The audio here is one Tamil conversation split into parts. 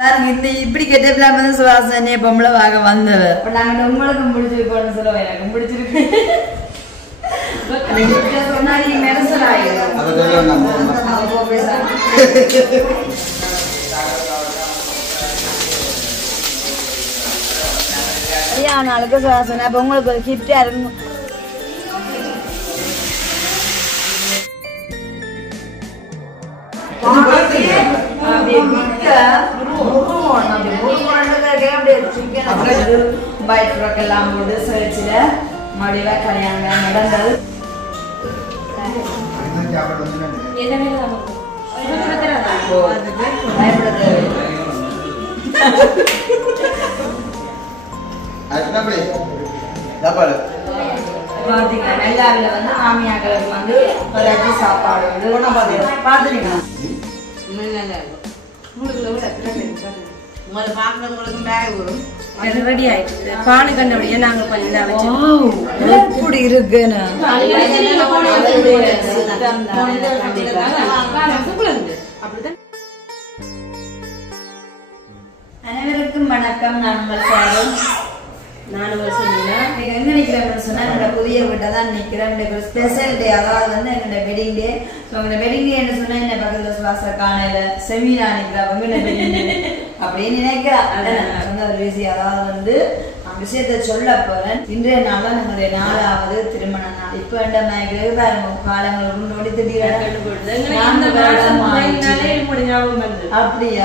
இப்படி கெட்ட சுவாசனைய பொம்பளை வாங்க வந்தவர் இப்ப நாங்க உங்களுக்கும் பிடிச்சிருக்கோம்னு சொல்ல எனக்கும் பிடிச்சிருக்கு சொன்னா நீங்க நெரிசலாயிரும் நாளுக்கு சுவாசனை அப்ப உங்களுக்கு ஒரு கிஃப்டா இருக்கும் மடிவா கல்யாணம் நடந்தது நெல்லாவில வந்து ஆமியாக்களுக்கு வந்து ஒரு சாப்பாடு பாத்துருக்கீங்களா ரெடி ஆயிடுச்சு பால் கண்டபடியே நாங்க எப்படி இருக்குன்னு அனைவருக்கும் வணக்கம். நான் உங்கள் சாரும் எங்க நிக்கிறேன் சொன்னா என்னோட புதிய வீட்டை தான் நிக்கிறேன். ஸ்பெஷல் டே, அதாவது வந்து எங்களோட வெட்டிங் டே. வெட்டிங் டே என்ன சொன்னா என்ன பக்கத்துல சுவாச காணையில செமினா நிக்கிறா அப்படின்னு நினைக்கிறா. சொன்ன ஒரு விஷயம், அதாவது வந்து விஷயத்த சொல்ல போறேன். இன்றைய நாள் தான் நம்மளுடைய 4வது திருமண நாள். இப்ப காலங்கள் முன்னோடி திடீர்னு அப்படியா?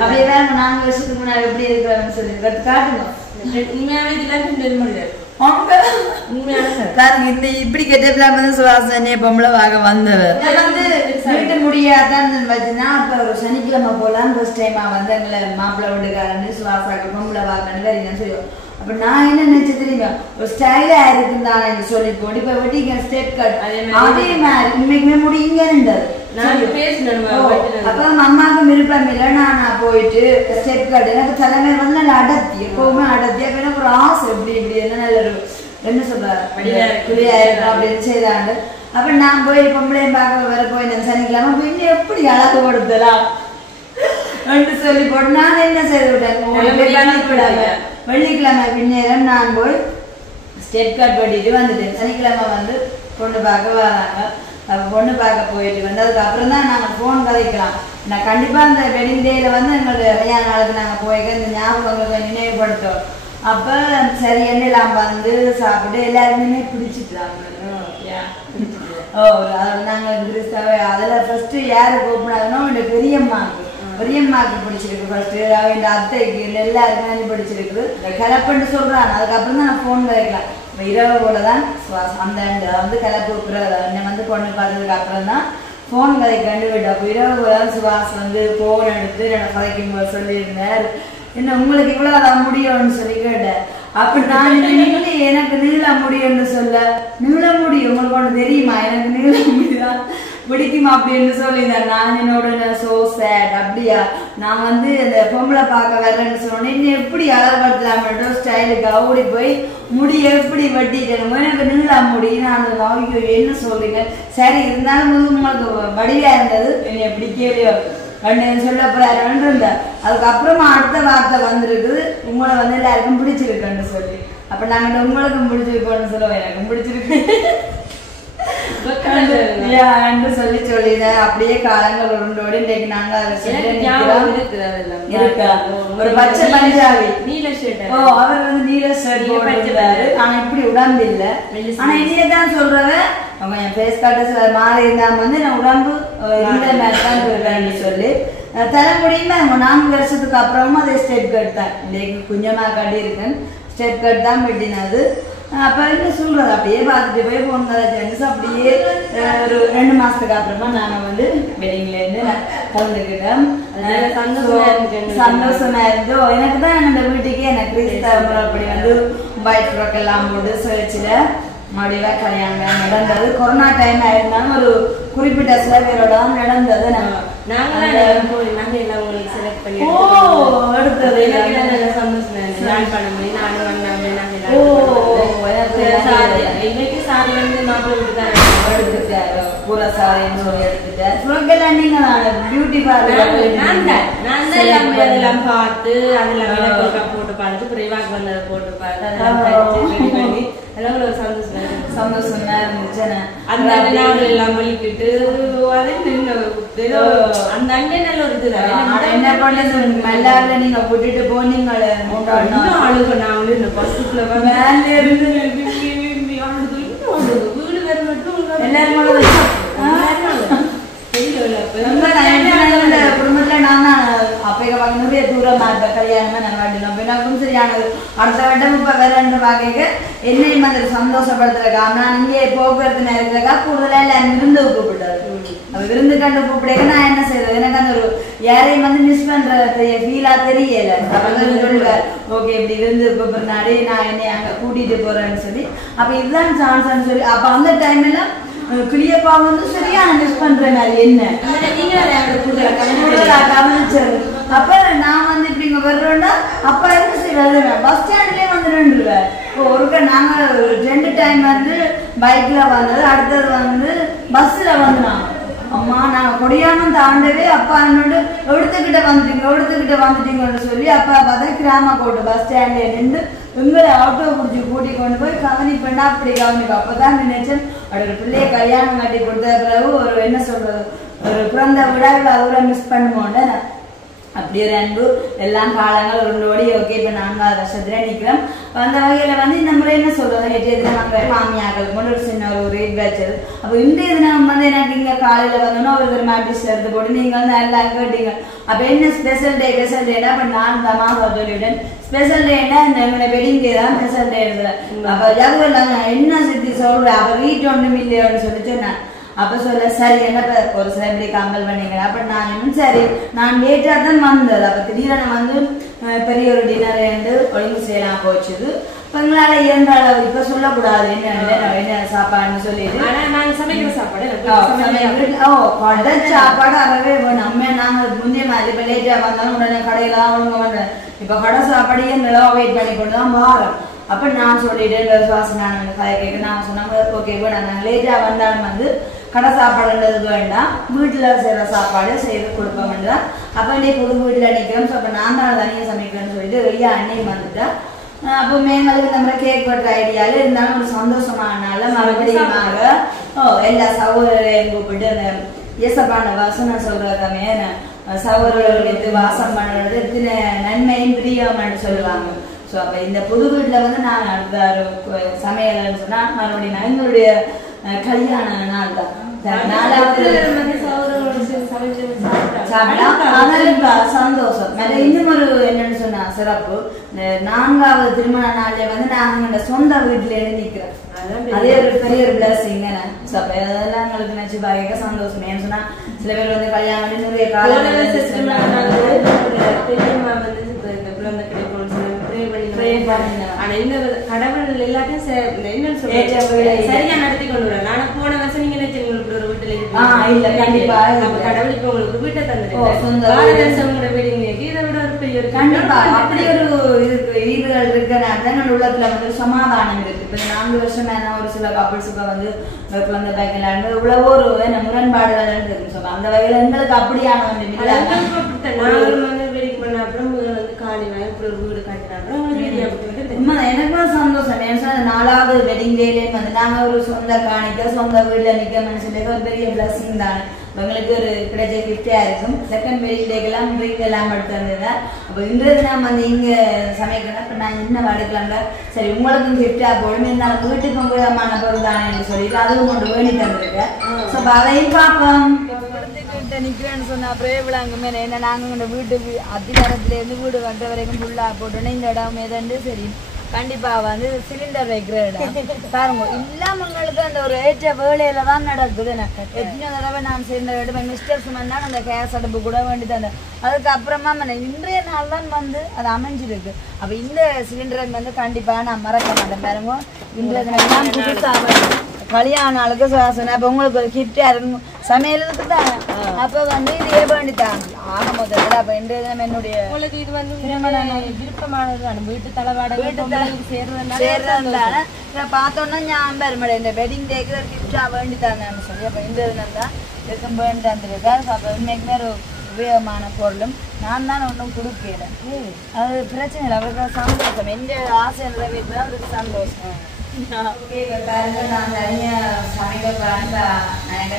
அப்படியே வேற 4 வருஷத்துக்கு முன்னாடி எப்படி இருக்கிறான்னு சொல்லி காட்டுங்க. இப்படி கெட்ட சுவாசனைய பொம்பளை வாங்க வந்தவர் வந்து வீட்டு முடியாதான் வச்சுன்னா அப்ப ஒரு சனிக்கிழமை போலாம் ஃபர்ஸ்ட் டைமா வந்து எங்களை மாப்பிள்ளை வீட்டுக்காரன்னு சுவாசாக்கு பொம்பளை வாங்கன்னு வரீங்கன்னு சொல்லுவோம். அப்ப நான் என்ன நினைச்சு தெரியுமா, ஒரு ஸ்டைலா இருக்குன்னு சொல்லி போட்டு இப்ப வெட்டிங்க ஸ்டெப் கட் அதே மாதிரி இன்னைக்குமே முடியுங்க. அப்ப அம்மாவுக்கு விருப்பம் இல்லை. நான் போயிட்டு ஸ்டெப் கட் எனக்கு தலைமை வந்து நல்லா அடர்த்தி, எப்பவுமே அடர்த்தி. அப்ப எனக்கு ஒரு ஆசை இப்படி இப்படி என்ன நல்ல ஒரு என்ன சொல்ற குளியா இருக்கும் அப்படின்னு செய்தாங்க. அப்ப நான் போய் பொம்பளையும் பார்க்க வர போய் சனிக்கிழமை பின்ன எப்படி அழகு கொடுத்தலாம் சொல்லி போட்டு நான் என்ன செய்து விட்டேன். வெள்ளிக்கிழமை பின்னேரம் நான் போய் ஸ்டெப் கட் பண்ணிட்டு வந்துட்டேன். சனிக்கிழமை வந்து பொண்ணு பார்க்க வராங்க. அப்போ பொண்ணு பார்க்க போயிட்டு வந்து அதுக்கப்புறம் தான் நாங்கள் ஃபோன் கதைக்கலாம். நான் கண்டிப்பாக இந்த வெட்டிங் டேயில் வந்து எங்களுடைய கல்யாண நாளுக்கு நாங்கள் போய்க்க இந்த ஞாபகங்களை நினைவுபடுத்தோம். அப்போ சரி எண்ணெல்லாம் வந்து சாப்பிட்டு எல்லாருமே பிடிச்சிட்டாங்க. அதில் நாங்கள் கிறிஸ்தவ அதில் ஃபஸ்ட்டு யாரை கூப்பிடாதுன்னா என்னோட பெரியம்மாக்கு பிடிச்சிருக்கு. ஃபர்ஸ்ட் அவன் அத்தைக்கு எல்லாருக்குமே பிடிச்சிருக்கு. கிளப்புன்னு சொல்றான். அதுக்கப்புறம் தான் நான் ஃபோன் கதைக்கலாம். இரவு போல தான் அந்த வந்து கிளப்பு என்னை வந்து பொண்ணு பார்த்ததுக்கு அப்புறம் தான் ஃபோன் கதை கண்டுவிட்டேன். அப்போ இரவு போல தான் சுபாஷ் வந்து ஃபோன் எடுத்து என்னை கதைக்கும் போது சொல்லியிருந்தார், என்ன உங்களுக்கு இவ்வளவுதான் முடியும்னு சொல்லி கேட்டேன். அப்ப நான் எனக்கு நீள முடியும்னு சொல்ல, நீள முடியும் உங்களுக்கு ஒண்ணு தெரியுமா, எனக்கு நீள முடியும் பிடிக்குமா அப்படின்னு சொல்லியிருந்தேன். நான் என்னோட சோ சேட். அப்படியா, நான் வந்து இந்த பொம்பளை பார்க்க வரேன்னு சொன்னேன். இன்னும் எப்படி அழகுபடுத்தலாமோ ஸ்டைலுக்கு ஓடி போய் முடி எப்படி வெட்டிட்டேன், எனக்கு நீளா முடி. நான் ஐயோ என்ன சொல்றீங்க, சரி இருந்தாலும் உங்களுக்கு வடிவா இருந்தது என்னை பிடிக்கலையோ அப்படின்னு சொல்ல போறாருன்னு இருந்தேன். அதுக்கப்புறமா அடுத்த வார்த்தை வந்திருக்குது, உங்களை வந்து எல்லாருக்கும் பிடிச்சிருக்குன்னு சொல்லி. அப்ப நாங்க உங்களுக்கும் பிடிச்சிருக்கோன்னு சொல்லுவோம், எனக்கும் பிடிச்சிருக்கு சொல்லி சொல்லிதான். அப்படியே காலங்கள் உருண்டோடு இன்றைக்கு நாங்க ஒரு பச்சை பஞ்சாபி அவர் வந்து நீல ஷர்ட் போட்டிருந்தாரு. ஆனா இப்படி உடம்பு இல்லை. ஆனா இதையதான் சொல்றத அவங்க என் பேஸ் காட்ட மாறி இருந்தாம வந்து நான் உடம்பு இந்த மேத்தான் இருக்கேன்னு சொல்லி தலைமுடியுமே 4 வருஷத்துக்கு அப்புறமும் அதே ஸ்டெப் கட் தான். இன்னைக்கு கொஞ்சமா கட்டி இருக்கேன், ஸ்டெப் கட் தான் வெட்டினது. அப்ப என்ன சொல்றது, அப்படியே பார்த்துட்டு போய் போன அப்படியே ஒரு 2 மாசத்துக்கு அப்புறமா நாங்க வந்து வெட்டிங்ல இருந்து கலந்துக்கிட்டோம். சந்தோஷமா இருந்து எனக்கு தான் என்னோட வீட்டுக்கே எனக்கு கிறிஸ்தவ அப்படி வந்து ஒயிட் ஃப்ராக் எல்லாம் போட்டு சர்ச்சில் மடிவா கல்யாணம் நடந்தது. கொரோனா டைம் ஆயிருந்தாலும் ஒரு குறிப்பிட்ட சில பேரோட தான் நடந்தது. பூரா சாரின்னு சொல்லி எடுத்துட்டேன். சுரக்கெல்லாம் நீங்க பியூட்டி பார்லர் நான் அதெல்லாம் பார்த்து அதெல்லாம் போட்டு பார்த்துட்டு பிரைவாக் வந்ததை போட்டு பார்த்து அதெல்லாம் ஒரு சந்தோஷமா இருந்துச்சு. அந்த எல்லாம் வலிக்கிட்டு அந்த அண்ணே நல்ல ஒரு இது என்ன பண்ணது மல்லாரில நீங்க கூட்டிட்டு போனீங்க அழுக நான் வந்து இந்த பஸ்ஸுக்குள்ள மேலே இருந்து வீடு வேற மட்டும் எல்லாரும் குடும்பத்துல நான் தான் அப்ப நிறைய தூரமா இருந்த கல்யாணமா நான் வாட்டினோம். எனக்கும் சரியானது அடுத்த வட்டம் இப்ப வேற பாக்க என்னையும் அந்த சந்தோஷப்படுத்துறக்கா நான் இங்கே போக்குவரத்து நேரத்துக்கா கூடுதலா எல்லாம் விருந்து கூப்பிட்டாரு. அப்ப விருந்து கண்டு கூப்பிடுங்க நான் என்ன செய்யறது எனக்கு அந்த ஒரு யாரையும் வந்து மிஸ் பண்ற ஃபீலா தெரியல. சொல்லுவார் ஓகே இப்படி விருந்து கூப்பிடுறாரு நான் என்னை அங்க கூட்டிட்டு போறேன்னு சொல்லி அப்ப இதுதான் சான்ஸ் சொல்லி அப்ப அந்த டைம் எல்லாம் கிளியப்பா வந்து சரியான மிஸ் பண்றேன் என்ன கவனிச்சது. அப்ப நான் வந்து இப்படி இங்க வர்றோம்னா அப்ப என்ன செய்வது பஸ் ஸ்டாண்ட்லயே வந்து நின்றுவேன். ஒருக்க நாங்க 2 டைம் வந்து பைக்ல வந்தது அடுத்தது வந்து பஸ்ல வந்தோம். அம்மா நான் கொடியானம் தாண்டவே அப்பா என்னோட எடுத்துக்கிட்ட வந்துட்டீங்கன்னு சொல்லி அப்பா பார்த்தா கிராம கோட்டு பஸ் ஸ்டாண்ட்ல நின்று எங்களை ஆட்டோ பிடிச்சி கூட்டி கொண்டு போய் கவனிப்பேன்னா அப்படி கவனிப்பா. அப்பதான் நினைச்சேன் அவரோட பிள்ளைய கல்யாணம் கட்டி கொடுத்த பிறகு ஒரு என்ன சொல்றது ஒரு பிறந்த விழாவில் அவரை மிஸ் பண்ணுவோம்ல அப்படி ஒரு அன்பு எல்லாம் காலங்கள் உருண்டோடி ஓகே இப்ப 4வது வருஷத்துல நிக்கிறோம். அந்த வகையில வந்து இந்த முறை என்ன சொல்றது நேற்றைய தினம் நாங்க மாமியாக்கள் கொண்டு ஒரு சின்ன ஒரு ரேட் வச்சது. அப்ப இன்றைய தினம் வந்து எனக்கு இங்க காலையில வந்தோம்னா ஒரு மாட்டிஸ் எடுத்து போட்டு நீங்க வந்து எல்லாம் கேட்டீங்க. அப்ப என்ன ஸ்பெஷல் டேனா அப்ப நான் தமா சொல்லிவிட்டேன் ஸ்பெஷல் டேனா இந்த வெட்டிங் டே தான் ஸ்பெஷல் டே எழுதுல. அப்ப ஜாதகம் என்ன சித்தி சொல்ற அப்ப வீட்டு ஒன்றும் இல்லையோன்னு சொல்லி சொன்னேன். அப்ப சொல்ல சரி என்ன ஒரு சில இப்படி கம்பல் பண்ணீங்க. அப்ப நான் இன்னும் சரி நான் லேட்டா தான் வந்தது. அப்ப திடீரென வந்து பெரிய ஒரு டின்னர் வந்து ஒழுங்கு செய்யலாம் போச்சுது. எங்களால இயன்ற அளவு இப்ப சொல்லக்கூடாது என்ன சாப்பாடுன்னு சொல்லிட்டு சாப்பாடு அறவே வேணும். நாங்க முந்தைய மாதிரி இப்ப லேட்டா வந்தாலும் உடனே கடையில தான் ஒழுங்க பண்றேன். இப்ப கடை சாப்பாடு நிலவா வெயிட் பண்ணி கொண்டுதான் மாறும். அப்ப நான் சொல்லிட்டேன் சுவாசனான கதை கேட்க நான் சொன்னாங்க ஓகே வேணாம் நாங்க லேட்டா வந்தாலும் வந்து கடை சாப்பாடுன்றது வேண்டாம் வீட்டுல செய்யற சாப்பாடு செய்து கொடுப்போம் தான். அப்ப இன்னைக்கு புது வீட்டுல நிக்கிறோம். அப்ப நான் தான் தனியா சமைக்கிறேன்னு சொல்லிட்டு வெளியே அண்ணியும் வந்துட்டா. அப்போ மேங்களுக்கு இந்த மாதிரி கேக் வெட்டுற ஐடியால இருந்தாலும் ஒரு சந்தோஷமானால மறுபடியுமாக எல்லா சகோதரையும் கூப்பிட்டு அந்த இயேசப்பான வாசனை சொல்றதாமே சகோதரர்கள் வைத்து வாசம் பண்ணுறது எத்தனை நன்மையும் பிரியம்னு சொல்லுவாங்க. ஸோ அப்போ இந்த புது வீட்டில் வந்து நான் அடுத்த சமையல்னு சொன்னால் மறுபடியும் எங்களுடைய கல்யாண நாள் தான் 4வது சந்தோஷம். இன்னும் ஒரு என்னன்னு சொன்னா சிறப்பு 4வது திருமண நாள்ல வந்து நாங்க சொந்த வீட்டுல நிக்கிறோம். அதே ஒரு பெரிய ஒரு பிளஸிங். அதெல்லாம் எங்களுக்கு நினைச்சு பாக்க சந்தோஷம். ஏன்னு சொன்னா சில பேர் வந்து கல்யாணம் நிறைய காலம் கடவுள் எல்லாத்தையும் சரியா நடத்தி கொண்டு வர. நான் போன வருஷம் நீங்க நினைச்சீங்க ஒரு வீட்டுல இல்ல கண்டிப்பா கடவுள் இப்ப உங்களுக்கு வீட்டை தந்துருக்கேன். இதை விட ஒரு பெரிய ஒரு கண்டிப்பா அப்படி ஒரு ஈடுகள் இருக்கிற உள்ளத்துல வந்து சமாதானம் இருக்கு. இப்ப 4 வருஷமா ஒரு சில கப்பிள்ஸுக்கு வந்து குழந்தை பாய்க்கலான்னு இவ்வளவோ ஒரு முரண்பாடுகள் இருக்குன்னு சொல்லுவாங்க. அந்த வகையில எங்களுக்கு அப்படியான அப்புறம் வந்து காலி இப்படி ஒரு வீடு காட்டினாங்க. எனக்கும் சந்தோஷம். 4வது வெட்டிங் டேல வந்து நாங்க ஒரு சொந்த காணிக்க சொந்த வீட்டுல நிக்க மனுஷன் ஒரு பெரிய பிளஸிங் தானே எங்களுக்கு ஒரு கிடைச்ச கிஃப்டா இருக்கும். செகண்ட் வெட்டிங் டேக்கெல்லாம் ட்ரிங்க் எல்லாம் எடுத்து வந்ததுதான். அப்ப இன்றைய தினம் வந்து இங்க சமைக்கணும். இப்ப நான் என்ன வடுக்கலாம்ல சரி உங்களுக்கும் கிஃப்டா போடும் இருந்தாலும் வீட்டுக்கும் விதமான பொருள் தானே சொல்லிட்டு அதுவும் கொண்டு வேணி தந்திருக்கேன். ஸோ அதையும் பார்ப்போம். நிக்கிறேன்னு சொன்னா அப்புறம் விழாங்குமே என்ன நாங்க வீட்டு அதிகாரத்துல இருந்து வீடு கட்டுற வரைக்கும் ஃபுல்லா போட்டோன்னே இந்த இடம் எதண்டு சரி கண்டிப்பா வந்து சிலிண்டர் வைக்கிற இடம் பாருங்க இல்லாமங்களுக்கு அந்த ஒரு ஏற்ற வேலையில தான் நடக்குது. எத்தனை தடவை நான் சேர்ந்த மிஸ்டர் சுமன் தான் அந்த கேஸ் அடுப்பு கூட வேண்டி தந்த அதுக்கப்புறமா இன்றைய நாள் தான் வந்து அது அமைஞ்சிருக்கு. அப்ப இந்த சிலிண்டரை வந்து கண்டிப்பா நான் மறக்க மாட்டேன். பாருங்க இன்றைய தினம் புதுசா கல்யாண நாளுக்கு சொன்னா இப்ப உங்களுக்கு ஒரு கிஃப்டா இருக்கும் சமையலுக்கு தான் அப்ப வந்து இதே வேண்டிட்டாங்க ஆக முதல்ல அப்ப என்னுடைய உங்களுக்கு இது வந்து விருப்பமானது வீட்டு தலைவாடகை சேர்றதுனால பார்த்தோன்னா ஞாபகம் பெருமடை இந்த வெட்டிங் டேக்கு ஒரு கிஃப்டா வேண்டித்தாங்கன்னு சொல்லி அப்ப இந்த இதுதான் இருக்கும் வேண்டி வந்திருக்கா அப்ப இன்னைக்குமே ஒரு உபயோகமான பொருளும் நான் தான் ஒன்றும் கொடுக்கல அது பிரச்சனை இல்லை அவருக்கு சந்தோஷம் எந்த ஆசை நிறைவேற்ற அவருக்கு சந்தோஷம் பாருங்க நான் தனியாக சமைக்க பாருங்க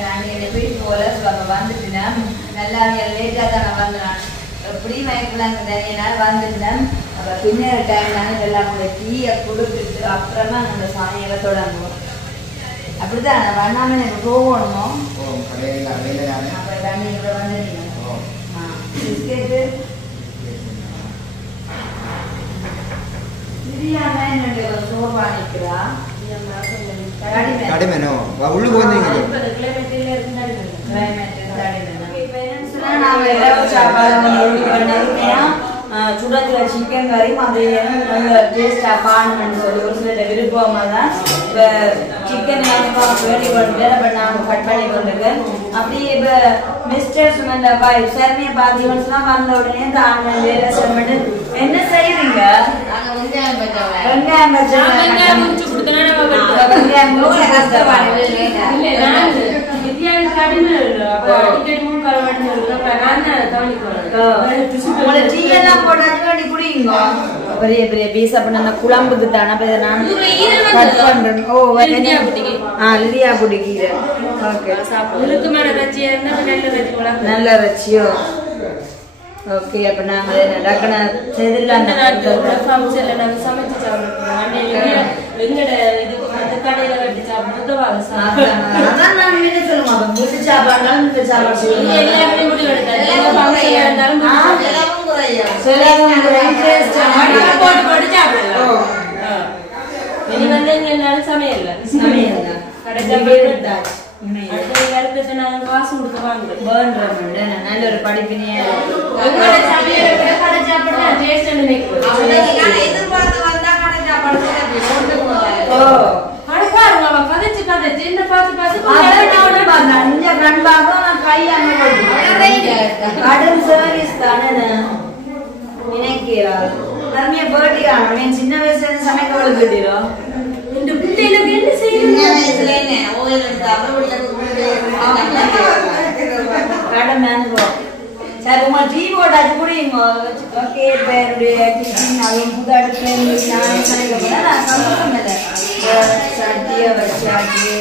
நான் வீட்டுக்கு போல அப்போ வந்துட்டேன் நல்லா லேட்டாக தான் நான் வந்தேன் எப்படி மயக்கலாங்க தனியாக வந்துட்டேன் அப்போ பின்னர் டைம் நாங்கள் எல்லாம் கூட டீயை கொடுத்துட்டு அப்புறமா அந்த சாமியெல்லாம் தொடங்குவோம் அப்படிதான் நான் பண்ணாமல் எனக்கு போகணுமோ அப்போ தண்ணியில் வந்துட்டீங்க பிஸ்கெட்டு கடிமேனோ உள்ளுக்கு வந்தீங்க சுடத்துல சிக்கன் கறியும் அது டேஸ்டா காணும்னு சொல்லி ஒரு சில விருப்பமா தான் இப்ப சிக்கன் வேண்டி கொண்டு நாங்கள் கட் பண்ணி கொண்டிருக்கேன் அப்படியே இப்ப மிஸ்டர் சுமந்த பாய் சர்மியை பார்த்தீங்கன்னா வந்த உடனே தான் என்ன செய்யறீங்க வெங்காயம் பெரிய பெரிய பீஸ் அப்ப குழம்புக்கு தானே லிரியா குடிக்கீரை நல்ல ரச்சியோ ஓகே அப்ப நாங்க டக்குன செய்திடலாம் நல்ல ஒரு படிப்பினிய சின்ன வயசுல சமைக்க வளர்த்துட்டோம் சரி உங்க டீ போட்டு அது குடிங்க ஓகே பேருடைய கிருஷ்ணன் அதுவும் புது அடுப்பு நான் சந்தோஷம் இல்லை சட்டியை வச்சாச்சு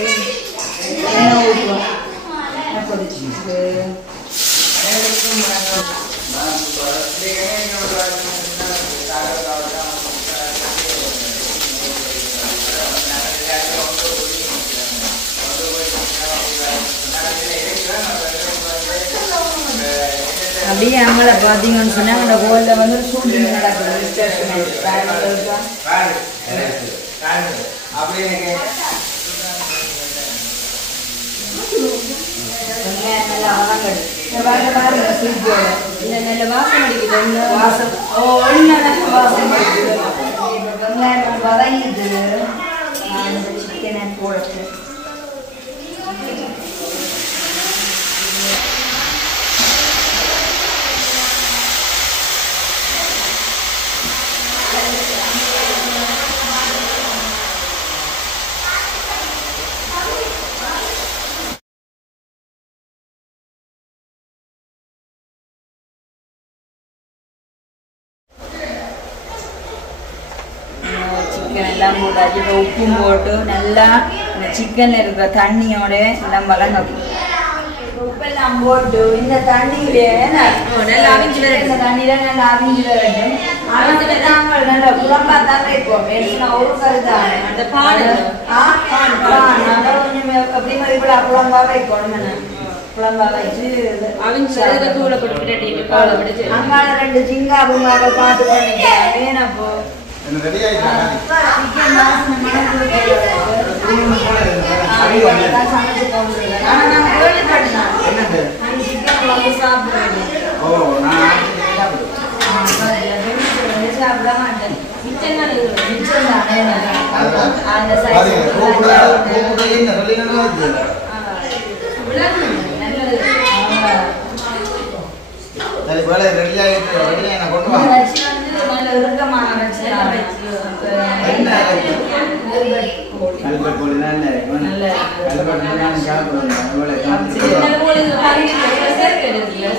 என்ன ஊற்றுவோம் கொதிச்சுட்டு அப்படியே அங்கே பார்த்தீங்கன்னு சொன்னால் அந்த கோயிலில் வந்து ஷூட்டிங் நடக்குது நல்ல வாசம் அடிக்குது வாசம் வாசம் வெங்காயம் வதங்கிட்டு சிக்கனை போடுறது எல்லாம் போட்டாச்சு இப்போ உப்பும் போட்டு நல்லா இந்த சிக்கனில் இருக்கிற தண்ணியோட எல்லாம் வளங்கணும் உப்பெல்லாம் போட்டு இந்த தண்ணியிலே நல்லா அவிஞ்சு இந்த தண்ணியில நல்லா அவிஞ்சு வேண்டும் அவிஞ்சு நாங்கள் நல்லா குழம்பா தான் வைப்போம் எடுத்துனா ஒரு கருதானே அந்த பால் கொஞ்சம் அப்படி மாதிரி கூட குழம்பா வைக்கணும் குழம்பா வச்சு அவிஞ்சு தூளை போட்டு அங்கால 2 ஜிங்கா பொம்மாவை பார்த்து பண்ணிக்கலாம் வேணப்போ அது போல ரெடியா நான் கொண்டு இந்த வாங்க வச்சு வந்து நல்ல இறுக்கமான வச்சு என்ன கல்பட் போல நல்ல நல்ல கல்பட் நான் சாப்பிடுறேன் போல சின்னது போல இது பாருங்க சேர்க்க இருக்குல்ல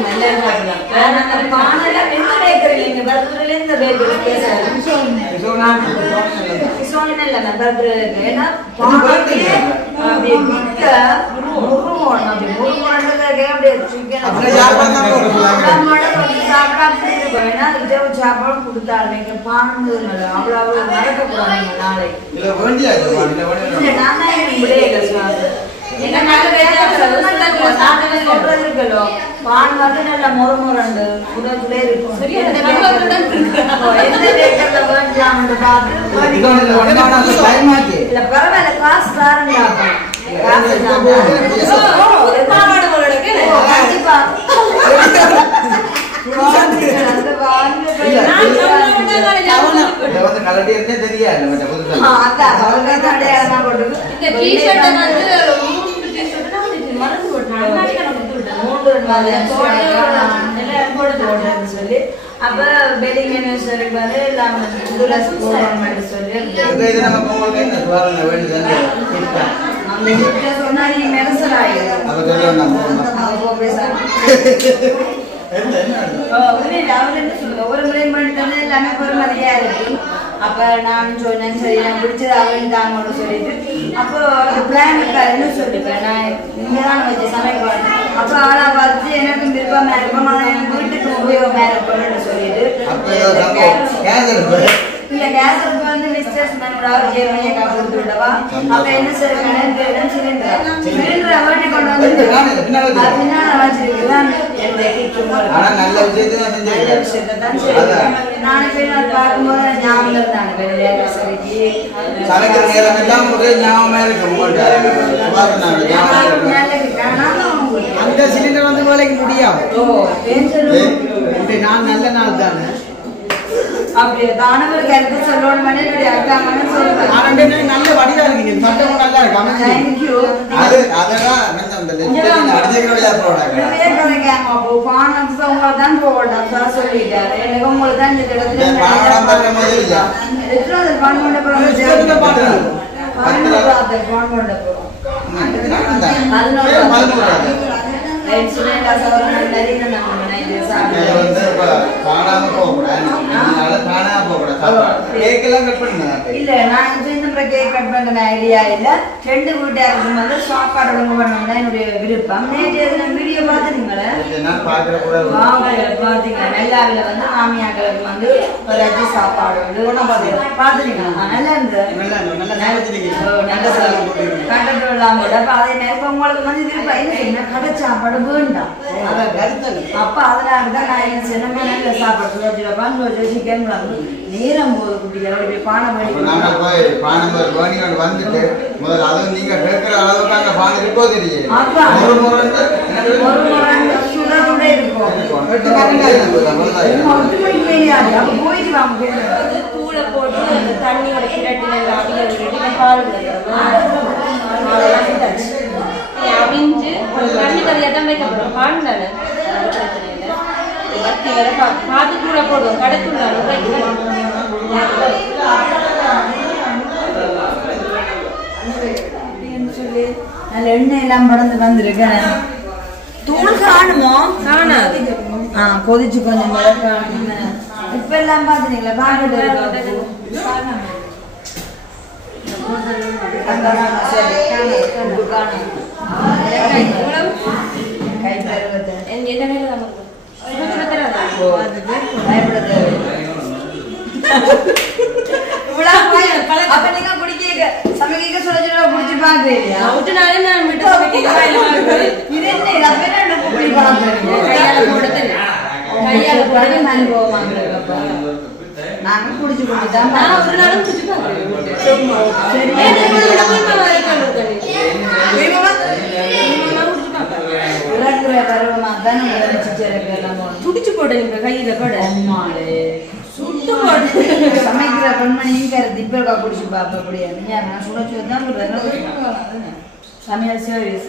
நல்ல சாப்பிடலாம் பானையில என்ன பேக்கரி இங்க பர்கர்ல இந்த பேக்கரி பேசுறாங்க சோனினா இல்ல பர்கர் ஏன்னா பானையே அப்படியே மிக்க முருகோன் அப்படி முருகோன்றதுக்கு அப்படியே சிக்கன் அப்படியே சாப்பிடாம இருக்கும் ஏன்னா அதுக்கு சாப்பாடு கொடுத்தாங்க பானை அவ்வளவு நடக்கக்கூடாது நாளைக்கு இல்ல வேண்டியாது இல்ல நான் தான் இப்படியே இல்லை சுவாமி என்ன நல்ல சொல்றது இருக்கலோ பான் வந்து நல்ல முறமுறண்டு உடம்புல இருக்கும் எந்த பேக்கர்ல வேண்டாம்னு பார்த்து இல்ல பரவாயில்ல காசு தாருங்க காசு பாவாடை போல இருக்கு கண்டிப்பா கலட்டி இருந்தே தெரியாது இந்த டி-ஷர்ட் வந்து மறந்து சொல்லி அப்ப பெலிங்கேஸ்வரி வந்து எல்லாம் சொல்லி சொன்னா நீ மெரசலாயிடும் ஒவ்வொரு முறையும் பண்ணிட்டு எல்லாமே பொறுமதியா இருக்கு அப்ப நான் சொன்னேன் சரி நான் பிடிச்சது அவன் தாங்கன்னு சொல்லிட்டு அப்போ பிளான் இருக்காருன்னு சொல்லிட்டேன் நான் இங்கதான் வச்சு சமைப்பேன் அப்போ ஆளா பார்த்து எனக்கும் விருப்பமா இருக்கும் ஆனா எனக்கு வீட்டுக்கு உபயோகமா இருக்கும்னு சொல்லிட்டு இல்ல கேஸ் அடுப்பு வந்து மிஸ்டர்ஸ் மேனோட ஜெர்மனியை கொடுத்து விடவா அப்ப என்ன செய்யணும் சிலிண்டரை வேண்டி கொண்டு வந்து பின்னால வச்சிருக்குதான் நல்ல விஷயத்தை தான் செய்யணும் நானே போய் நான் பார்க்கும்போது ஞாபகம் இருந்தாங்க சமைக்கிற நேரம் எல்லாம் ஒரே ஞாபகமா இருக்கு அந்த சிலிண்டர் வந்து வேலைக்கு முடியாது நான் நல்ல நாள் தானே அப்படியே தானவர் கருத்து சொல்லணும் அக்காமனு சொல்லுவேன் நல்ல வடிவா இருக்கு சட்டம் நல்லா இருக்கு தேங்க்யூ அது அதெல்லாம் அந்த அடிஜெக்ரோட தான் போகணும் சொல்லிட்டாரு எனக்கு உங்களுக்கு தான் இந்த இடத்துல எத்தனை பான் கொண்ட போறோம் இல்ல நான் கேக் கட் பண்ற ஐடியா இல்ல ரெண்டு வீட்டாருக்கும் வந்து சாப்பாடு ஒழுங்கு பண்ணணும் என்னுடைய விருப்பம் நேற்று வீடியோ பாத்துட்டீங்களா பாத்தீங்களா நெல்லாவில வந்து மாமியாக்களுக்கு வந்து ஒரு அஜி சாப்பாடு பாத்துட்டீங்களா நல்லா இருந்தது கட்டட்டு இல்லாம அதே நேரம் உங்களுக்கு வந்து விருப்பம் என்ன செய்யணும் கடை சாப்பாடு வேண்டாம் அப்ப அதனாலதான் நான் என்ன செய்யணும் நல்ல சாப்பாடு சுழற்சி சிக்கன் நேரம் போது குட்டிகள் பானை வந்துட்டு முதல்ல அது நீங்க கேட்கிற அளவுக்கு அங்க பானை இருக்கோ தெரியும் கூடை போட்டு அந்த தண்ணியோட கிரட்டி பால் அவிஞ்சு தண்ணி கதையா தான் வைக்கப்படும் பால் தானே பிரச்சனை இல்லை வத்தி வர பார்த்து கூட போடுவோம் கடைக்குள்ள சொல்லி நல்ல எண்ணெய் எல்லாம் படந்து வந்திருக்கேன் தூள் காணுமோ காணாது கொதிச்சு கொஞ்சம் இப்ப எல்லாம் பாத்துனீங்களா பாக்கட்டு கை தருவது என்ன வேலை நமக்கு அப்ப நீங்க குடிக்க சமைக்க சொல்ல குடிச்சு பாக்குறீங்க இது என்ன குப்பி பழம் நான் போவாங்க நாங்க குடிச்சு குடிச்சுதான் ஒரு நாளும் குடிச்சு துடிச்சு போட்டு கையில கூட சுட்டு போட்டு சமைக்கிற பெண்மணியும் கருத்து இப்ப குடிச்சு பாப்ப அப்படியா நான் சுட சுதான் சமையல் சர்வீஸ்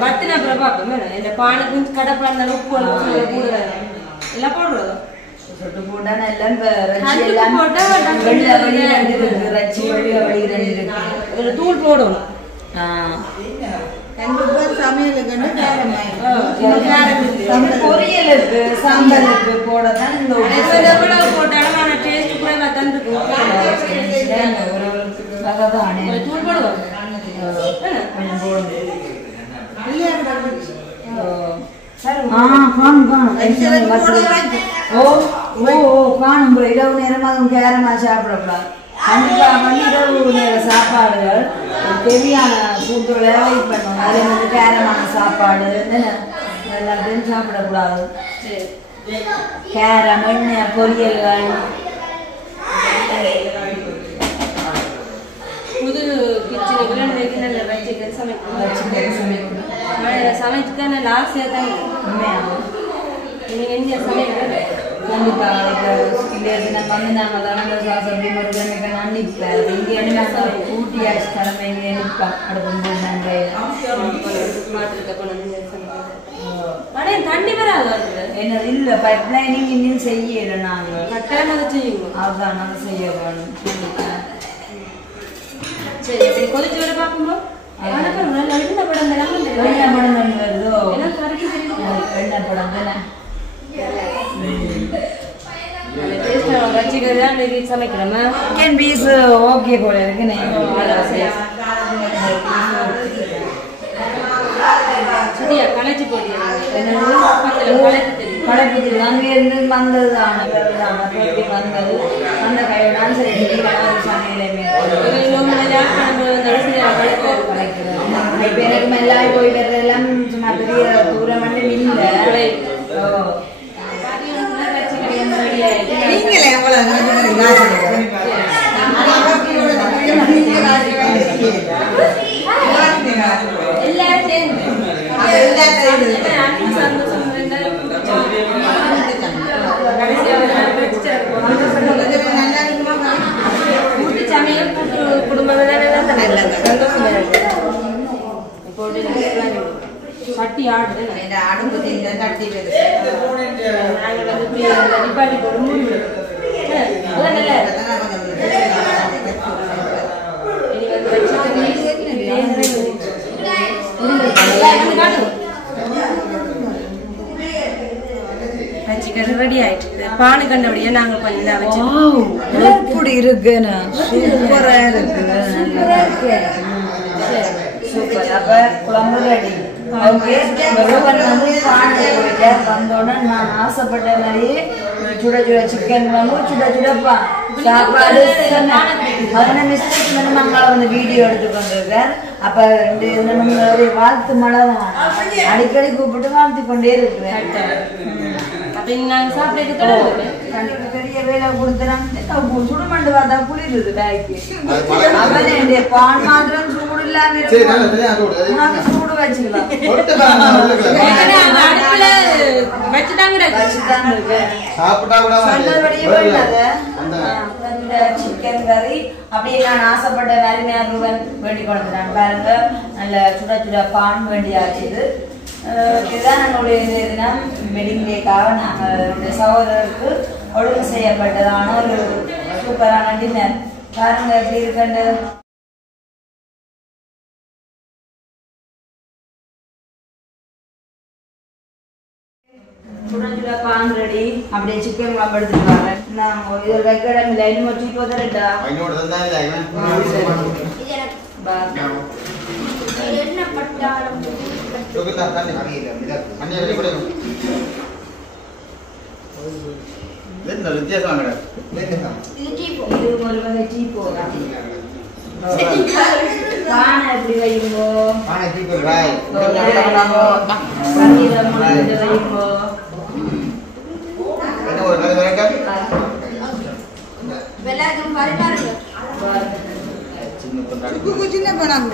பத்தின அப்புறம் பார்ப்போம் இந்த பானுக்கு கடப்பான உப்பு கூடுதல் எல்லாம் போடுறதோ சொட்டு போட்டா எல்லாம் தூள் போடணும் பொரியலுக்கு சாம்பாருக்கு போடத்தான் இந்த போட்டாலும் ஆனா டேஸ்ட் குறைவா தான் இருக்கும் தூள் போடுவோம் இரவு நேரமா கேரமா சாப்பிடக்கூடாது கண்டிப்பா இரவு நேர சாப்பாடுகள் தேவையான ஃபுட்டுகளை அவாய்ட் பண்ணணும் அதே வந்து கேரமான சாப்பாடு எல்லாத்தையும் சாப்பிடக்கூடாது கேரம் எண்ணெய் பொரியல்கள் புது கிச்சனுக்குள்ள நல்ல வச்சுக்க சமைக்கணும் சமைச்சுக்க நல்ல ஆசையாக தான் நீங்கள் என்ன சமைக்க கண்டிப்பாக நம்ம வந்து நாங்கள் தான் சாப்பிட்டு மறுபடியும் நான் நிற்பேன் இங்கே நாங்கள் ஊட்டியாச்சு கிழமை இங்கே நிற்பேன் அடுப்பு தண்ணி வராது என்ன இல்லை பைப் லைனிங் இன்னும் செய்யலை நாங்கள் கட்டாயம் அதை செய்யணும் அதுதான் நாங்கள் செய்ய வேணும் சரி கொதிச்சு வர பார்க்கும்போது எண்ணெய் படம் வருதோ எண்ணெய் படம் தானே சமைக்கிறோமா சிக்கன் பீஸ் ஓகே போல இருக்கு சரியா களைச்சி போட்டியா களைப்பு அங்கேருந்து வந்தது தான் வந்தது அந்த கையோடான் சரி சமையலையுமே இப்ப எனக்கு எல்லாம் போய் வர்றதெல்லாம் சும்மா பெரிய தூரம் மட்டும் இல்லை சட்டி ஆடுது அடுப்பு தட்டி நிப்பாட்டி போட்டு மூடி சிக்கன் ரெடி ஆயிடுச்சு பானு கண்டபடியே நாங்க கொஞ்சம் வச்சு எப்படி இருக்குன்னு சூப்பரா இருக்கு சூப்பர் அப்ப குழம்பு ரெடி ஓகே வந்தோடனே நான் ஆசைப்பட்ட மாதிரியே சுட சுட சிக்கன் குழம்பு சுட சுடப்பா சாப்பாடு அவனை மிஸ்டேக் மக்களை வந்து வீடியோ எடுத்து கொண்டிருக்கார் அப்ப வாழ்த்து மழை தான் அடிக்கடி கூப்பிட்டு வாழ்த்து கொண்டே இருக்கிறேன் நாங்க சாப்பிட்டு பெரிய வேலை கொடுத்துறாங்க சுடுமண்டு பார்த்தா குளிருது பேக்கு அவன் என்னுடைய பால் மாத்திரம் சூடு இல்லாம சூடு வச்சுக்கலாம் சிக்கன் கறி அப்படியே நான் ஆசைப்பட்ட மாதிரி நேரம் வேண்டி கொடுத்துட்டாங்க பாருங்க நல்ல சுட சுட பான் வேண்டியாச்சு இதுதான் நம்மளுடைய தினம் வெட்டிங் டேக்காக நாங்கள் சகோதரருக்கு ஒழுங்கு செய்யப்பட்டதான ஒரு சூப்பரான டின்னர் பாருங்க எப்படி இருக்குன்னு சுட சுட பான் ரெடி அப்படியே சிக்கன் குழம்பு எடுத்துருக்காங்க நான் இது வைக்கடம் இல்லை இன்னும் வச்சு போதரட்டா என்ன பட்டாளம் எப்படி வையுங்கோ சின்ன பணம்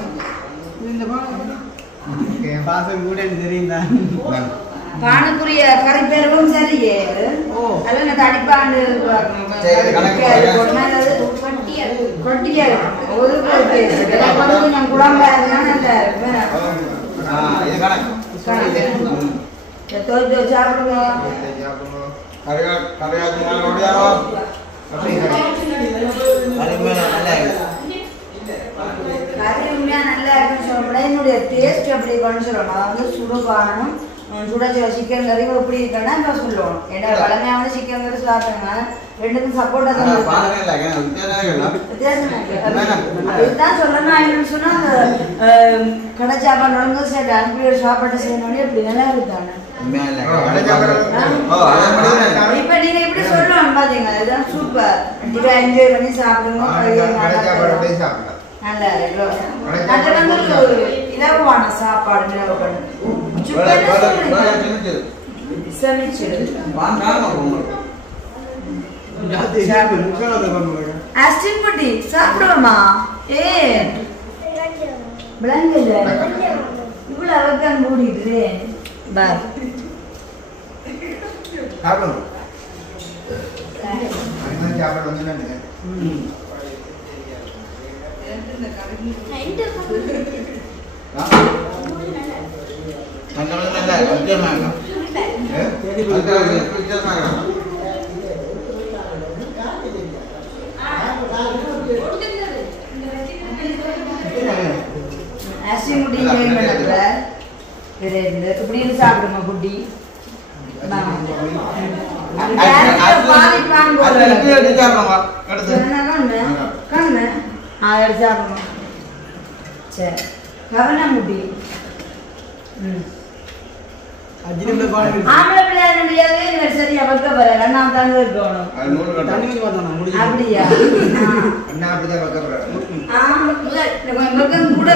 பாசம் கூட தெரியுதா பானுக்குரிய கறி பேரும் சரியே அதெல்லாம் நான் தடிப்பாண்டு கொட்டியா ஒரு கொஞ்சம் குழம்பா இருந்தா சாப்பிடுங்க கறி உண்மையா நல்லா இருக்குன்னு சொல்ல என்னுடைய டேஸ்ட் அப்படி கொண்டு சொல்லணும் அதை வந்து சுடு காணும் சுட சிக்கன் கறி எப்படி இருக்குன்னா இப்போ சொல்லுவோம் ஏன்னா பழமையாக வந்து சிக்கன் கறி சாப்பிடுங்க ரெண்டுக்கும் சப்போர்ட்டாக தான் வித்தியாசம் இதுதான் சொல்லணும் என்னன்னு சொன்னா அந்த கடை சாப்பாடு ஒழுங்கு சரி அனுப்பி சாப்பாடு செய்யணும்னு எப்படி நல்லா இருக்காங்க இப்ப நீங்க எப்படி சொல்லுவோம் பாத்தீங்களா இதுதான் சூப்பர் கண்டிப்பா என்ஜாய் பண்ணி சாப்பிடுங்க நல்லா இருக்கு அது வந்து இலவான சாப்பாடு அஸ்டின்பட்டி சாப்பிடுவோமா ஏ விளங்க இல்ல இவ்வளவு அவக்கான் கூடிட்டு பார் இப்படி சாப்பிடுமா குட்டி சாப்பிடுமா சரி கவனம் முடி ஆம்பளை பிள்ளையா சரியா பக்க போற நான் தாங்க இருக்கணும் அப்படியா கூட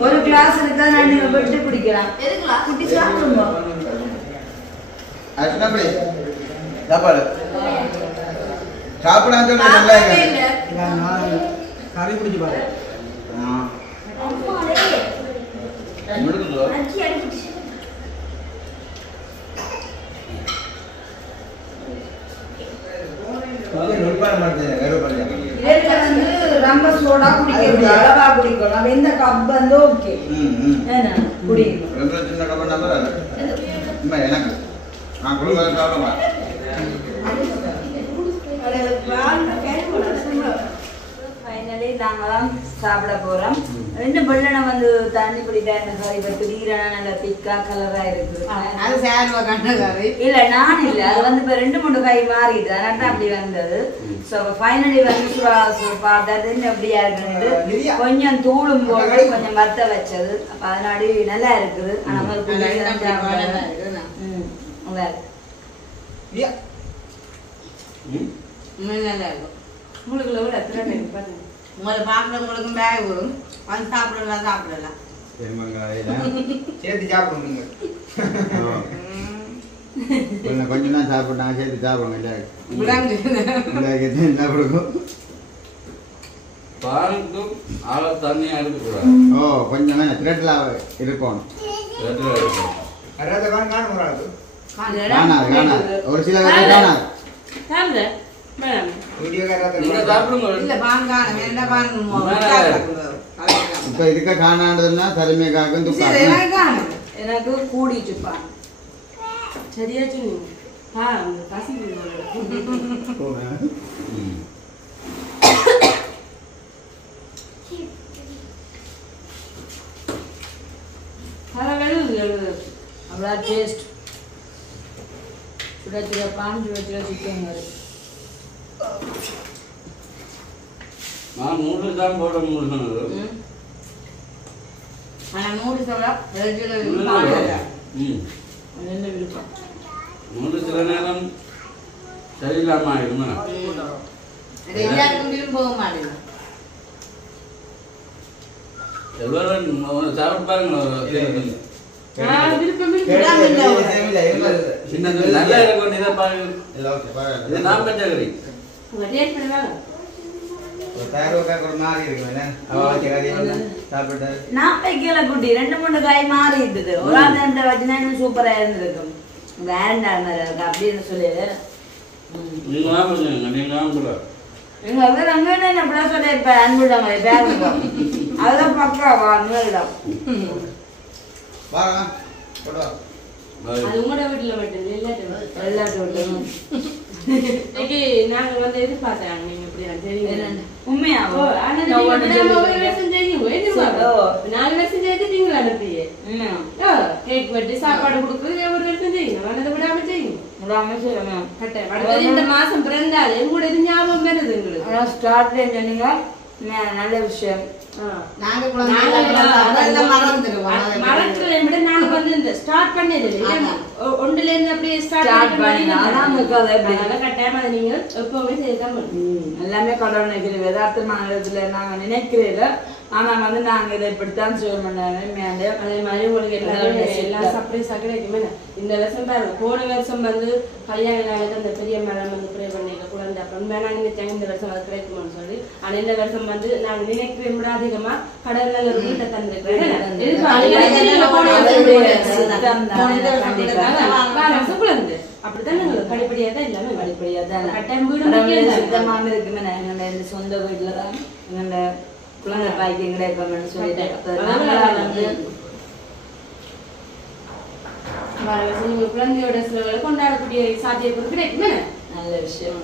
ஒரு கிளாஸ் இருக்கா நீங்க வெட்டு குடிக்கலாம் குட்டி சாப்பிடுங்க கறி குடிச்சு பாரு ரொம்ப சோடா குடிக்க அளவா குடிக்கணும் எந்த கப் வந்து ஓகே ஃபைனலி நாங்களாம் சாப்பிட போறோம் இன்னும் வெள்ளனை வந்து தண்ணி குடிக்க திடீரென நல்ல திக்கா கலரா இருக்குது இல்ல நான் இல்ல அது வந்து இப்ப 2-3 கை மாறிட்டு அதனால அப்படி வந்தது சோ ஃபைனலி வந்து பார்த்தது எப்படியா இருக்குது கொஞ்சம் தூளும் போட்டு கொஞ்சம் வத்த வச்சது அப்ப அதனாடி நல்லா இருக்குது ஆனா நல்லா இருக்கும் உங்களுக்கு எவ்வளவு எத்தனை பாருங்க உங்களை பாக்குறவங்களுக்கும் பேக் வரும் வந்து சாப்பிடலாம் சாப்பிடலாம் சேர்த்து சாப்பிடுங்க கொஞ்சம் தான் சாப்பிட்டாங்க சேர்த்து சாப்பிடுங்க என்ன கொடுக்கும் பாருக்கும் ஆள தண்ணியா இருக்கக்கூடாது ஓ கொஞ்சம் வேணும் த்ரெட்ல இருக்கணும் காணாது ஒரு சில காணாது இப்ப இதுக்க காணாண்டதுன்னா தலைமை காக்கும் எனக்கு கூடிச்சுப்பா சரியா சொன்னீங்க அவ்வளோ டேஸ்ட் சுட சுட பான் சுட சுட சிக்கன் கறி நான் நூடுல்ஸ் தான் போட முடியும் ஆனால் நூடுல்ஸ் என்ன விருப்பம் நூடுல்ஸ் சில நேரம் சரியில்லாம ஆயிடுமா எல்லாருக்கும் விரும்பவும் மாட்டேன் எல்லாரும் சாப்பிட்டு பாருங்க சின்ன நல்லா இருக்கும் இதை பாருங்க இது நான் பெற்ற கறி நான் வைக்கல குட்டி 2-3 காய் மாறி இருந்தது ஒரு ஆள் வச்சுனா சூப்பரா இருந்திருக்கும் வேண்டா இருக்கு அப்படின்னு சொல்லி அப்படிதான் சொல்லியிருப்பேன் அன்புடாங்க பேருங்க அதெல்லாம் பக்காவா அன்புடம் அது உங்களோட வீட்டுல மட்டும் எல்லாத்தையும் நாங்க வந்து எதிர்பார்த்தாங்க நீங்க இப்படி தெரியும் உண்மையா கேக் வெட்டி சாப்பாடு கொடுக்குறது ஒரு வருஷம் செய்யுங்க வனதை விடாம செய்யுங்க இந்த மாசம் பிறந்தாலே கூட இது ஞாபகம் வருது எங்களுக்கு ஸ்டார்ட்ல சொன்னீங்க நல்ல விஷயம் மறக்கிறத விட நாங்க வந்து இந்த ஸ்டார்ட் பண்ணது ஒன்றுல இருந்து அப்படியே ஸ்டார்ட் பண்ணி கட்டாயமா அதை நீங்க எப்பவுமே செய்யதான் எல்லாமே கடவுள் நினைக்கிறது யதார்த்தமான இடத்துல நாங்க நினைக்கிறத ஆனா வந்து நாங்க இதை இப்படித்தான் செய்வோம் அதே மாதிரி உங்களுக்கு எல்லாம் சர்ப்ரைஸா கிடைக்குமே இந்த வருஷம் பாருங்க போன வருஷம் வந்து கல்யாண நாளுக்கு அந்த பெரிய மேடம் வந்து ப்ரே பண்ணிக்க குழந்தை அப்புறம் வேணாங்க நினைச்சாங்க இந்த வருஷம் அது கிடைக்குமான்னு சொல்லி ஆனா இந்த வருஷம் வந்து நாங்க நினைக்கிறத விட அதிகமா கடவுள் ஒரு வீட்டை தந்திருக்கிறேன் அப்படித்தான் படிப்படியா தான் எல்லாமே படிப்படியா தான் கட்டாயம் வீடு சுத்தமாக இருக்குமே எங்களோட இந்த சொந்த வீட்டுலதான் எங்களோட குழந்தை பாய்க்கு கிடைப்போம்னு சொல்லிட்டு நீங்க குழந்தையோட சிலவங்களை கொண்டாடக்கூடிய சாத்தியப்பொருள் கிடைக்குமே நல்ல விஷயம்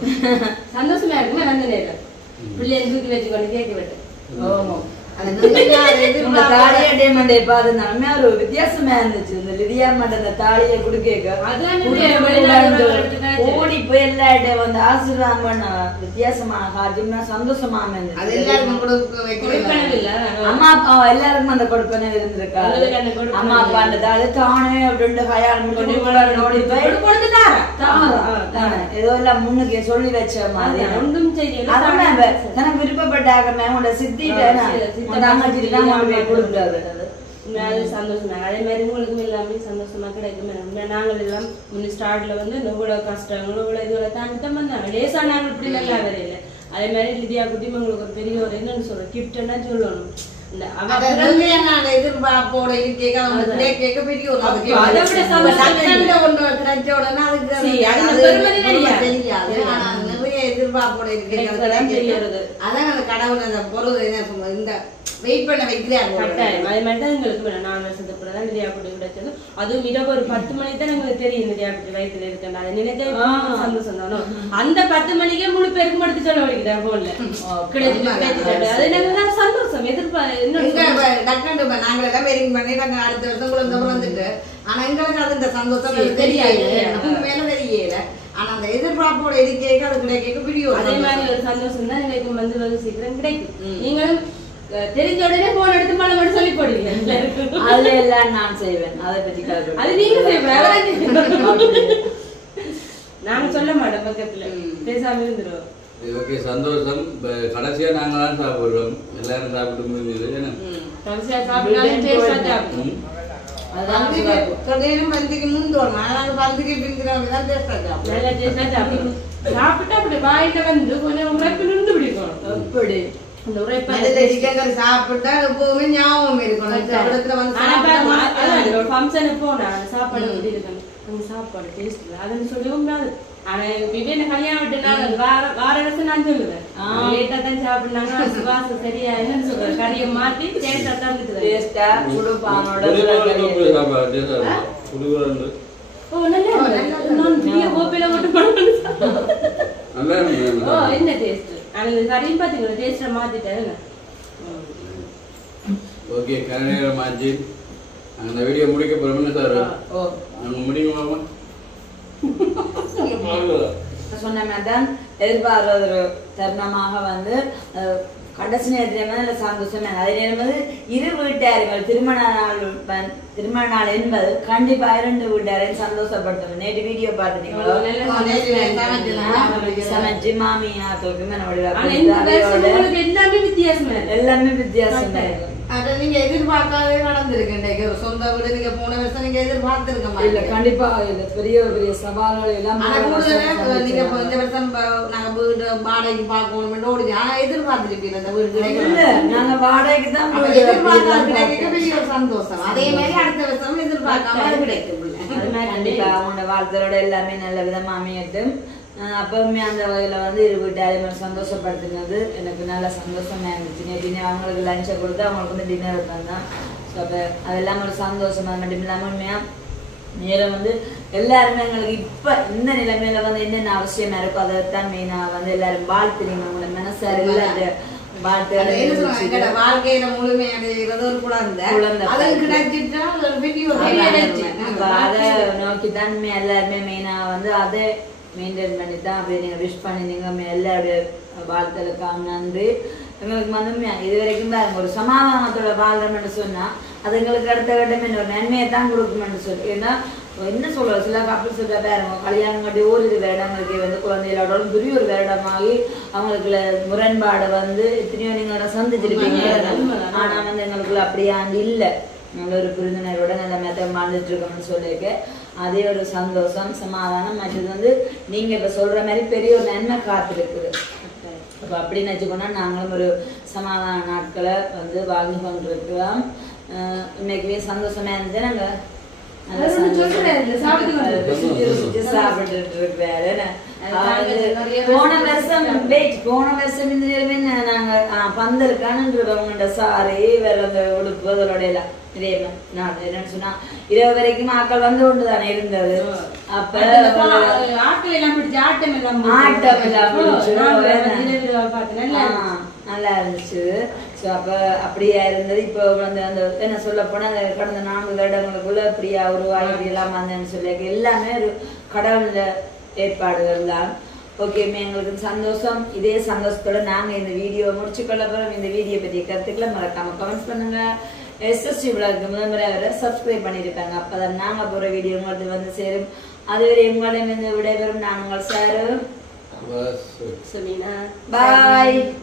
சந்தோஷமா இருக்குமே அந்த நேரம் பிள்ளைய தூக்கி வச்சு கொண்டு கேட்க விட்டேன் ஒரு வித்தியாசமா இருந்துச்சு இந்த லிடியா மட்டும் இந்த தாலியை குடுக்க ஓடி போய் எல்லா வந்து ஆசீர்வாதம் பண்ண வித்தியாசமான காட்சினா சந்தோஷமா அம்மா அப்பா எல்லாருக்கும் அந்த கொடுப்பனை இருந்திருக்கா அம்மா அப்பா அந்த தாலி தானே அப்படின்னு ஏதோ எல்லாம் முன்னுக்கு சொல்லி வச்ச மாதிரி ஒன்றும் செய்யல தனக்கு விருப்பப்பட்டாங்க உங்களோட சித்திட்ட சந்தோஷமா அதே மாதிரி உங்களுக்கும் எல்லாமே சந்தோஷமா கிடைக்கும் நாங்கள் எல்லாம் முன்ன ஸ்டார்ட்ல வந்து இவ்வளவு கஷ்டங்களும் இவ்வளவு இதுகளை தாண்டி தான் வந்தாங்க லேசா நாங்கள் இப்படி நல்லா வரையில அதே மாதிரி லிதியா குட்டி உங்களுக்கு ஒரு பெரிய ஒரு என்னன்னு சொல்றோம் கிஃப்ட்னா சொல்லணும் எதிர்பார்ப்போட கடவுள் அந்த பொருள் இந்த வெயிட் பண்ண வைக்கிறாங்க கட்டாயம் அதே மாதிரி தான் எங்களுக்கு 4 வருஷத்துக்கு தான் நிதியா குட்டி கிடைச்சது அதுவும் இரவு ஒரு 10 மணிக்கு தான் எங்களுக்கு தெரியும் நிதியா குட்டி வயிற்றுல இருக்குன்னு அதை நினைக்க சந்தோஷம் தானோ அந்த 10 மணிக்கே முழு பேருக்கும் எடுத்து சொல்ல வலிக்குதான் போன்ல கிடைச்சிட்டு அது எனக்கு சந்தோஷம் டக்குனு நாங்க எல்லாம் வெரிங் பண்ணி நாங்க அடுத்த வருஷம் குழந்தை வந்துட்டு ஆனா எங்களுக்கு அது இந்த சந்தோஷம் தெரியாது மேல தெரியல ஆனா அந்த எதிர்பார்ப்போட இருக்கேக்க அது கிடைக்க பிடிக்கும் அதே மாதிரி ஒரு சந்தோஷம் தான் எனக்கு வந்து வெகு சீக்கிரம் கிடைக்கும் நீங்களும் தெரிஞ்ச உடனே போன் எடுத்து மழை சொல்லி போடுவீங்க அதுல எல்லாம் நான் செய்வேன் அதை பத்தி அது நீங்க செய்வேன் நாங்க சொல்ல மாட்டோம் பக்கத்துல பேசாம இருந்துருவோம் ஓகே சந்தோஷம் கடைசியா நாங்க தான் சாப்பிடுறோம் எல்லாரும் சாப்பிட்டு முடிஞ்சது கடைசியா சாப்பிட்டாலும் டேஸ்டா சாப்பிடுவோம் சாப்பிட்டா அப்படி வாயில வந்து கொஞ்சம் உரைப்பு நின்று பிடிக்கும் எப்படி அந்த உரைப்பு சாப்பிட்டா எப்பவுமே ஞாபகம் இருக்கணும் ஃபங்க்ஷனுக்கு போனா சாப்பாடு எப்படி இருக்கணும் அந்த சாப்பாடு டேஸ்ட் அதுன்னு சொல்லவும் ஆனா விவேன கல்யாணம் விட்டுனால வார வருஷம் நான் சொல்லுவேன் லேட்டா தான் சாப்பிடுனாங்க சுவாசம் சரியா என்னன்னு சொல்றேன் கறியை மாத்தி டேஸ்டா தான் இருக்குது டேஸ்டா குடுப்பானோட ஓ நல்லா நான் பெரிய கோப்பையில போட்டு ஓ என்ன டேஸ்ட் ஆனா கறியும் பாத்தீங்களா டேஸ்டா மாத்திட்டேன் ஓகே கரையேற மாத்தி அந்த வீடியோ முடிக்க போறோம்னு சார் ஓ நாங்க முடியுமா சொன்ன மாதிரிதான் எதிர்பார்க்கிற ஒரு தருணமாக வந்து கடைசி நேரத்துல சந்தோஷம் அதே நேரம் வந்து இரு வீட்டார்கள் திருமண நாள் என்பது கண்டிப்பா 2 வீட்டாரையும் சந்தோஷப்பட்டோம் நேற்று வீடியோ பார்த்துட்டீங்களோ சமைச்சு மாமியா எல்லாமே வித்தியாசம் அதை நீங்க எதிர்பார்க்காதே நடந்திருக்கு இன்றைக்கு ஒரு சொந்த வீடு நீங்க போன வருஷம் நீங்க எதிர்பார்த்திருக்க இல்ல மாட்டீங்க. கண்டிப்பா இல்ல பெரிய பெரிய சவால்கள் எல்லாம் ஆனா கூடுதலா நீங்க இப்ப இந்த வருஷம் நாங்க வீடு வாடகைக்கு பார்க்கணும் ஓடுது. ஆனா எதிர்பார்த்திருப்பீங்க இந்த வீடு இல்ல கிடைக்கும். நாங்க வாடகைக்கு தான் அப்ப எதிர்பார்க்காத கிடைக்க பெரிய ஒரு சந்தோஷம். அதே மாதிரி அடுத்த வருஷம் எதிர்பார்க்காம அது கிடைக்கும். அது மாதிரி கண்டிப்பா அவங்களோட வாழ்க்கையோட எல்லாமே நல்ல விதமா அமையட்டும். அப்பவுமே அந்த வகையில வந்து இரு வீட்டாரையும் சந்தோஷப்படுத்தினது எனக்கு நல்ல சந்தோஷமா இருந்துச்சு. நேற்று அவங்களுக்கு லஞ்சை கொடுத்து அவங்களுக்கு வந்து டின்னர் எடுத்தாங்க. ஸோ அப்போ அதெல்லாம் ஒரு சந்தோஷமா மட்டும் இல்லாமல் உண்மையா நேரம் வந்து எல்லாருமே எங்களுக்கு இப்ப இந்த நிலைமையில வந்து என்னென்ன அவசியமா இருக்கோ அதைத்தான் மெயினா வந்து எல்லாரும் வாழ்த்துறீங்க. உங்களோட மனசார எல்லாரும் வாழ்க்கையில முழுமையடைகிறது ஒரு குழந்தை அதை கிடைச்சிட்டா ஒரு பெரிய அதை நோக்கிதான் எல்லாருமே மெயினா வந்து அதை மெயின்டைன் பண்ணி தான் அப்படி நீங்க விஷ் பண்ணினீங்க. எல்லாருடைய வாழ்த்தலுக்காக நன்றி. எங்களுக்கு வந்து இது வரைக்கும் தான் ஒரு சமாதானத்தோட வாழ்றோம்னு சொன்னா அது எங்களுக்கு அடுத்த கட்டமே ஒரு நன்மையை தான் கொடுக்குமென்னு சொல்லி. ஏன்னா என்ன சொல்றது சில கப்பல் சொல்ற பேருங்க கல்யாணம் கட்டி ஓரிரு வருடங்களுக்கு வந்து குழந்தைகளோட பெரிய ஒரு வருடமாகி அவங்களுக்கு முரண்பாடு வந்து எத்தனையோ நீங்க சந்திச்சிருப்பீங்க. ஆனா வந்து எங்களுக்குள்ள அப்படியாண்டு இல்லை. நல்ல ஒரு புரிந்துணர்வோட நல்ல மெத்தம் வாழ்ந்துட்டு இருக்கோம்னு சொல்லிட்டு அதே ஒரு சந்தோஷம் சமாதானம். மற்றது வந்து நீங்க இப்ப சொல்ற மாதிரி பெரிய ஒரு நன்மை காத்திருக்குது. அப்ப அப்படின்னு வச்சுக்கோன்னா நாங்களும் ஒரு சமாதான நாட்களை வந்து வாழ்ந்து கொண்டிருக்கிறோம். இன்னைக்குமே சந்தோஷமா இருந்துச்சு. நாங்க சாப்பிட்டு இருக்கிறாரு. போன வருஷம் இந்த நேரமே நாங்க பந்தலுக்கான சாரி வேற அந்த உடுப்பு அதோட எல்லாம் என்னன்னு சொன்னா இரவு வரைக்கும் ஆக்கள் வந்து கொண்டுதானே இருந்தது. அப்ப ஆட்டம் எல்லாம் பிடிச்சி ஆட்டம் எல்லாம் நல்லா இருந்துச்சு. ஸோ அப்போ அப்படியா இருந்தது. இப்போ வந்து அந்த என்ன சொல்ல போனால் அந்த கடந்த 4 வருடங்களுக்குள்ள அப்படியா உருவாகி எல்லாம் வந்தேன்னு சொல்லி எல்லாமே ஒரு கடவுள ஏற்பாடுகள் தான். ஓகேமே எங்களுக்கு சந்தோஷம். இதே சந்தோஷத்தோட நாங்கள் இந்த வீடியோ முடிச்சுக்கொள்ள போகிறோம். இந்த வீடியோ பற்றிய கருத்துக்களை மறக்காம கமெண்ட்ஸ் பண்ணுங்க. SSG விளாக்கு முதன்முறை அவரை சப்ஸ்கிரைப் பண்ணியிருக்காங்க. அப்போதான் நாங்கள் போகிற வீடியோ உங்களுக்கு வந்து சேரும். அதுவரை உங்களிடம் விடைபெறும் நான் உங்கள் சாரு. Samina. Bye.